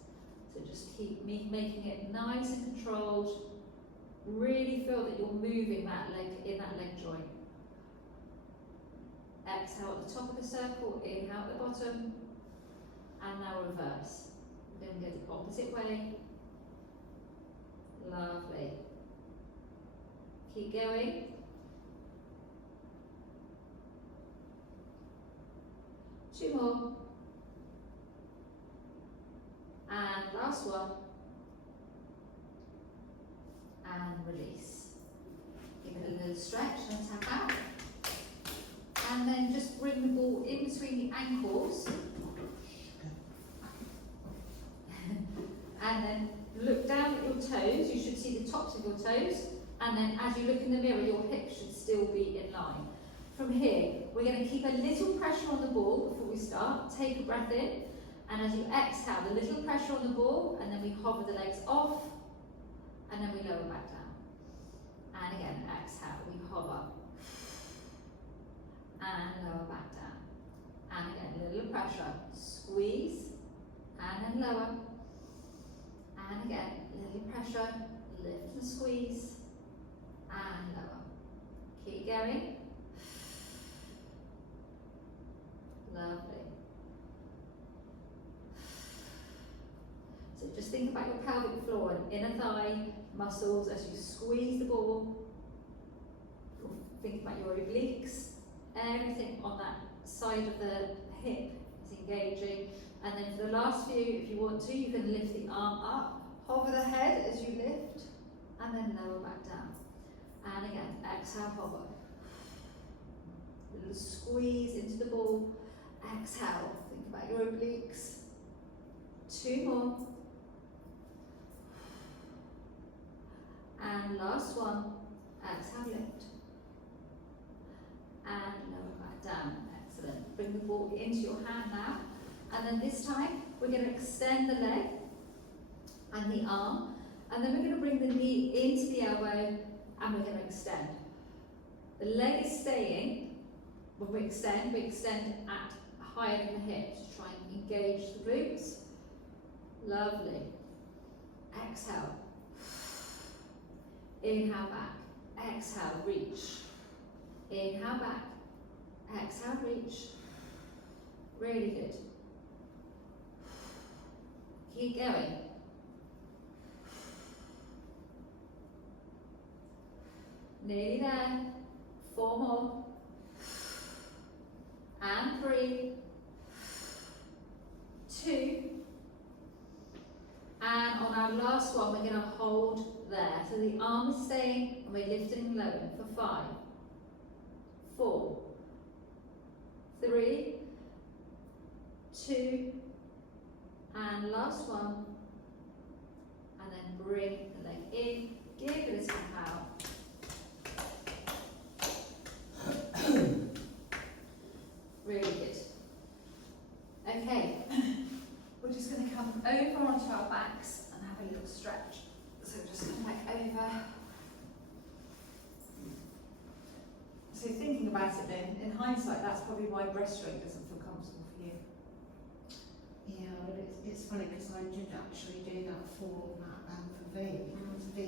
So just keep making it nice and controlled. Really feel that you're moving that leg in that leg joint. Exhale at the top of the circle, inhale at the bottom, and now reverse. We're going to go the opposite way. Lovely. Keep going. Two more. And last one. And release. Give it a little stretch and tap out. And then just bring the ball in between the ankles. And then look down at your toes. You should see the tops of your toes. And then as you look in the mirror, your hips should still be in line. From here, we're going to keep a little pressure on the ball before we start. Take a breath in. And as you exhale, the little pressure on the ball. And then we hover the legs off. And then we lower back down. And again, exhale, we hover. And lower back down. And again, a little pressure. Squeeze. And then lower. And again, a little pressure. Lift and squeeze. And lower. Keep going. Lovely. So just think about your pelvic floor and inner thigh muscles as you squeeze the ball. Think about your obliques. Everything on that side of the hip is engaging. And then for the last few, if you want to, you can lift the arm up, hover the head as you lift, and then lower back down. And again, exhale, hover. A little squeeze into the ball. Exhale, think about your obliques. 2 more. And last one, exhale, lift. And lower back down. Excellent. Bring the ball into your hand now. And then this time, we're going to extend the leg and the arm. And then we're going to bring the knee into the elbow and we're going to extend. The leg is staying. When we extend at higher than the hip to try and engage the glutes. Lovely. Exhale. Inhale back. Exhale, reach. Inhale back. Exhale, reach. Really good. Keep going. Nearly there. 4 more. And 3. 2. And on our last one, we're going to hold there. So the arm is staying and we're lifting and lowering for 5, 4, 3, 2, and last one. And then bring the leg in, give it a little power. Really good. Okay, we're just going to come over onto our backs and have a little stretch. So just come back over. So thinking about it then, in hindsight, that's probably why breaststroke doesn't feel comfortable for you. Yeah, it's funny because I did actually do that for V. Because V,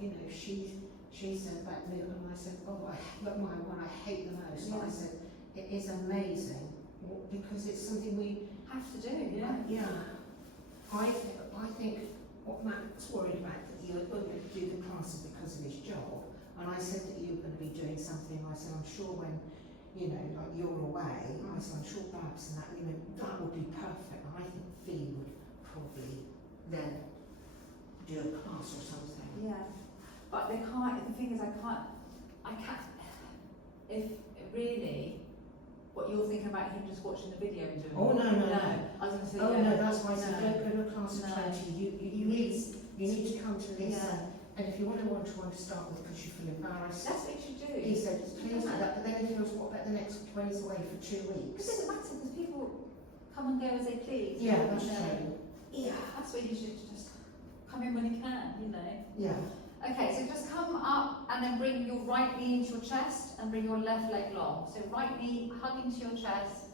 you know, she said back to me, and I said, oh, but my one I hate the most. Yeah. I said, it is amazing because it's something we Have to do, yeah. yeah. I think what Matt's worried about that you're going to do the classes because of his job, and I said that you were going to be doing something. I said, I'm sure when, you know, like you're away, I said, I'm sure Babs and that, you know, that would be perfect. And I think Fee would probably then do a class or something. Yeah, but they can't, the thing is I can't, if really, what you're thinking about him just watching the video and doing Oh, it. no. I was going to say, Oh yeah. no, that's why I said No. don't go to a class of No. 20. You need to come to this. Yeah. And if you want to start with because you feel embarrassed. That's what you should do. He said, please do that, but then he feels, what about the next when he's away for 2 It weeks? doesn't matter because people come and go as they please. Yeah, you that's know. true. Yeah, that's where you should just come in when you can, you know. Yeah. Okay, so just come up and then bring your right knee into your chest and bring your left leg long. So right knee hugging to your chest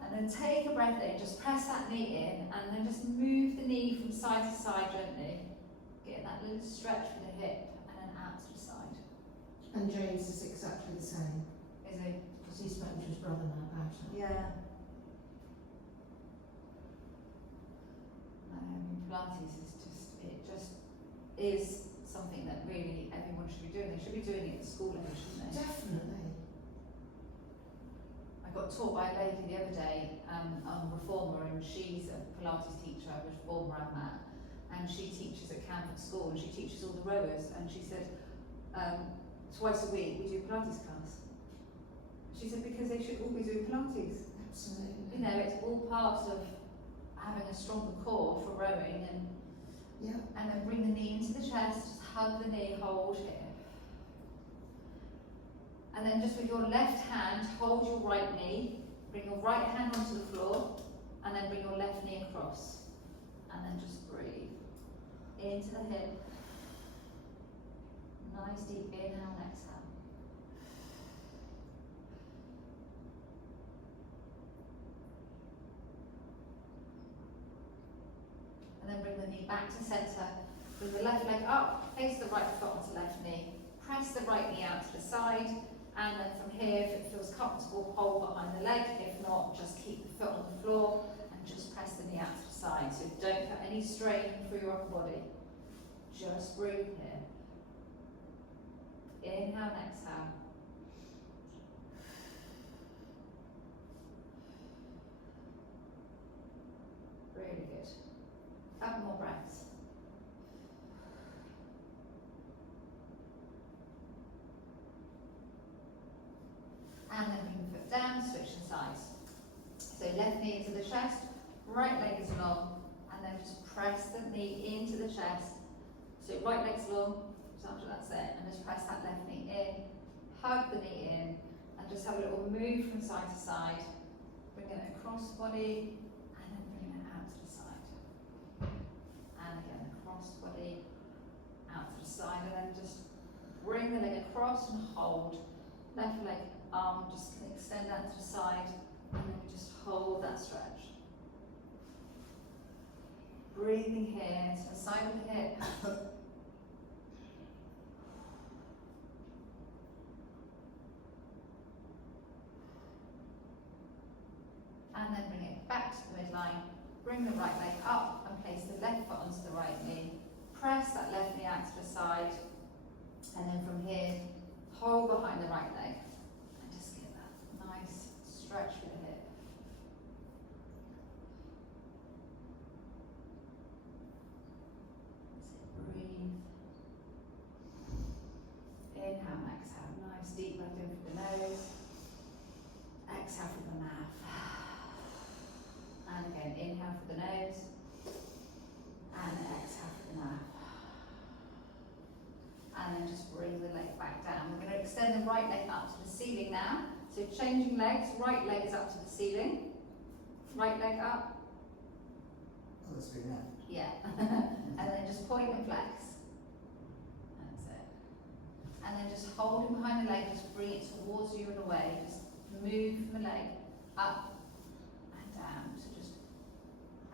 and then take a breath in, just press that knee in and then just move the knee from side to side gently. Get that little stretch for the hip and then out to the side. And James is exactly the same. Is it? Because he's spoken to his brother now about it. Yeah. Pilates is just is something that really everyone should be doing. They should be doing it at school level, shouldn't they? Definitely. I got taught by a lady the other day, reformer, and she's a Pilates teacher, a reformer and that, and she teaches at camp at school, and she teaches all the rowers, and she said, twice a week we do Pilates class. She said because they should all be doing Pilates. Absolutely. You know, it's all part of having a stronger core for rowing, and Yeah. then bring the knee into the chest, just hug the knee, hold here. And then just with your left hand, hold your right knee, bring your right hand onto the floor, and then bring your left knee across. And then just breathe. Into the hip. Nice deep inhale and exhale. And then bring the knee back to centre. Bring the left leg up, face the right foot onto left knee. Press the right knee out to the side. And then from here, if it feels comfortable, hold behind the leg. If not, just keep the foot on the floor and just press the knee out to the side. So don't put any strain through your upper body. Just breathe here. Inhale and exhale. Really good. Couple more breaths. And then bring the foot down, switch the sides. So left knee into the chest, right leg is long, and then just press the knee into the chest. So right leg's long, so after that's it, and just press that left knee in, hug the knee in, and just have a little move from side to side, bringing it across the body, and then bringing it out to the side. And again, across the body, out to the side, and then just bring the leg across and hold. Left leg, arm, just extend out to the side, and then we just hold that stretch. Breathing here to the side of the hip. And then bring it back to the midline. Bring the right leg up and place the left foot onto the right knee. Press that left knee out to the side. And then from here, hold behind the right leg. And just get that nice stretch for the hip. Breathe. Inhale and exhale. Nice deep breath in through the nose. Exhale through the mouth. And again, inhale through the nose. And exhale through the mouth. And then just bring the leg back down. We're going to extend the right leg up to the ceiling now. So changing legs, right leg is up to the ceiling. Right leg up. Oh, that's good enough. Yeah. And then just point and flex. That's it. And then just holding behind the leg, just bring it towards you and away. Just move the leg up and down. So just,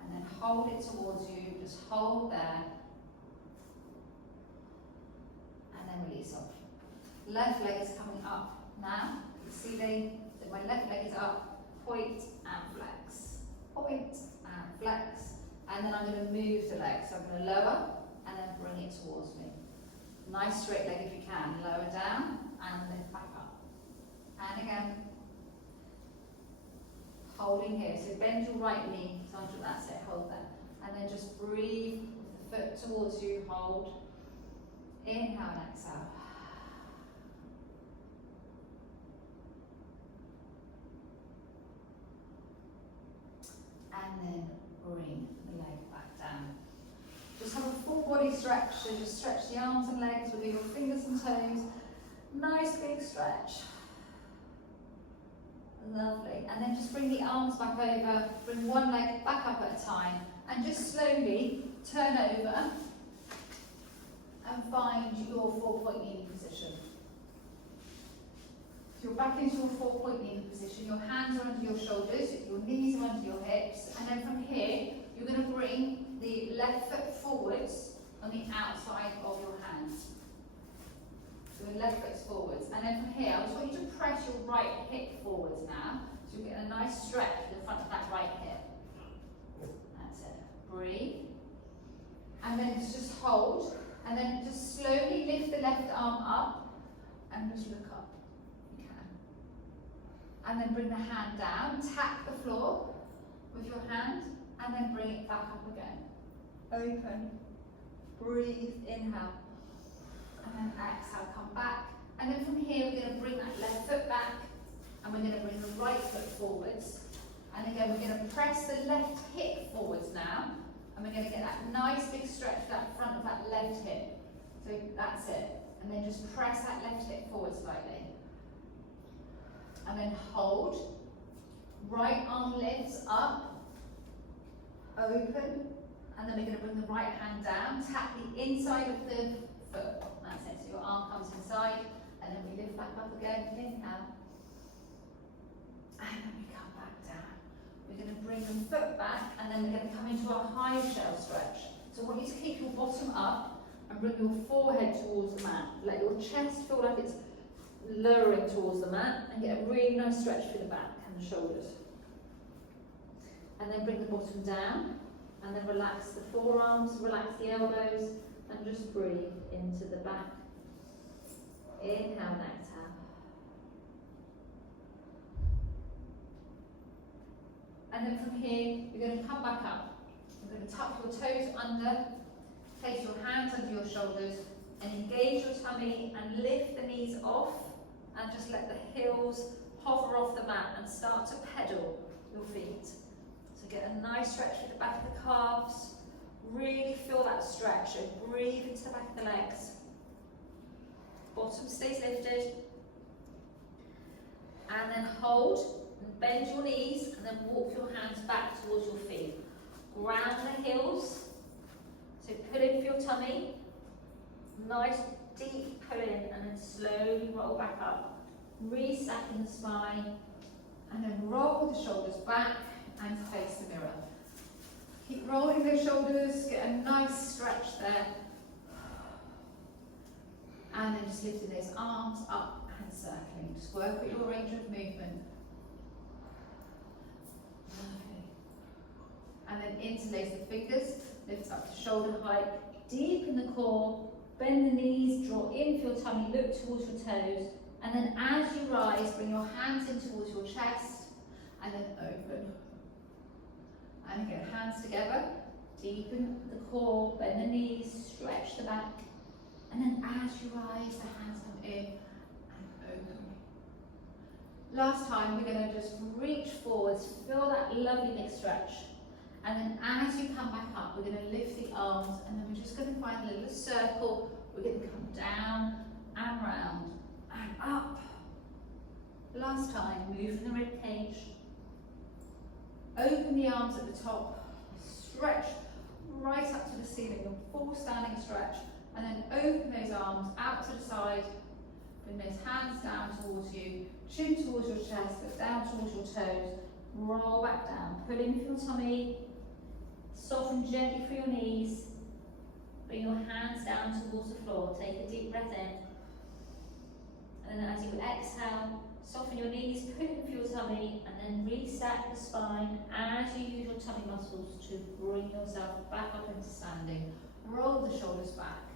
and then hold it towards you, just hold there. And then release off. Left leg is coming up now. You see that my left leg is up, point and flex, point and flex. And then I'm going to move the leg. So I'm going to lower and then bring it towards me. Nice straight leg if you can. Lower down and lift back up. And again. Holding here. So bend your right knee. Sandra, that's it. Hold there. And then just breathe with the foot towards you. Hold. Inhale and exhale. And then bring the leg back down. Just have a full body stretch, so just stretch the arms and legs with your fingers and toes. Nice big stretch. Lovely. And then just bring the arms back over, bring one leg back up at a time, and just slowly turn over and find your 4-point kneeling position. So you're back into your 4-point kneeling position, your hands are under your shoulders, your knees are under your hips, and then from here, you're going to bring the left foot forwards on the outside of your hands. So your left foot's forwards. And then from here, I just want you to press your right hip forwards now. So you'll get a nice stretch to the front of that right hip. That's it. Breathe. And then just hold. And then just slowly lift the left arm up and just look up. You can. And then bring the hand down. Tap the floor with your hand. And then bring it back up again. Open. Breathe. Inhale. And then exhale, come back. And then from here, we're going to bring that left foot back. And we're going to bring the right foot forwards. And again, we're going to press the left hip forwards now. And we're going to get that nice big stretch to that front of that left hip. So that's it. And then just press that left hip forward slightly. And then hold. Right arm lifts up. Open. And then we're going to bring the right hand down. Tap the inside of the foot. That's it. So your arm comes inside. And then we lift back up again. Inhale. And then we come back down. We're going to bring the foot back, and then we're going to come into our high shell stretch. So I want you to keep your bottom up and bring your forehead towards the mat. Let your chest feel like it's lowering towards the mat, and get a really nice stretch for the back and the shoulders. And then bring the bottom down, and then relax the forearms, relax the elbows, and just breathe into the back. Inhale and exhale. And then from here, you're going to come back up. You're going to tuck your toes under, place your hands under your shoulders, and engage your tummy and lift the knees off, and just let the heels hover off the mat and start to pedal your feet. So get a nice stretch with the back of the calves. Really feel that stretch. So breathe into the back of the legs. Bottom stays lifted. And then hold. And bend your knees and then walk your hands back towards your feet. Ground the heels. So pull in for your tummy. Nice deep pull in, and then slowly roll back up. Re-stacking the spine. And then roll the shoulders back and face the mirror. Keep rolling those shoulders, get a nice stretch there. And then just lifting those arms up and circling. Just work with your range of movement. Lovely. And then interlace the fingers, lift up to shoulder height, deepen the core, bend the knees, draw in for your tummy, look towards your toes, and then as you rise, bring your hands in towards your chest, and then open. And again, hands together, deepen the core, bend the knees, stretch the back, and then as you rise, the hands come in and open. Last time, we're going to just reach forwards, feel that lovely big stretch. And then as you come back up, we're going to lift the arms, and then we're just going to find a little circle. We're going to come down and round and up. Last time, move from the rib cage. Open the arms at the top. Stretch right up to the ceiling, a full standing stretch. And then open those arms out to the side. Bring those hands down towards you. Chin towards your chest, but down towards your toes. Roll back down. Pull in for your tummy. Soften gently through your knees. Bring your hands down towards the floor. Take a deep breath in. And then as you exhale, soften your knees, put them through your tummy, and then restack the spine as you use your tummy muscles to bring yourself back up into standing. Roll the shoulders back.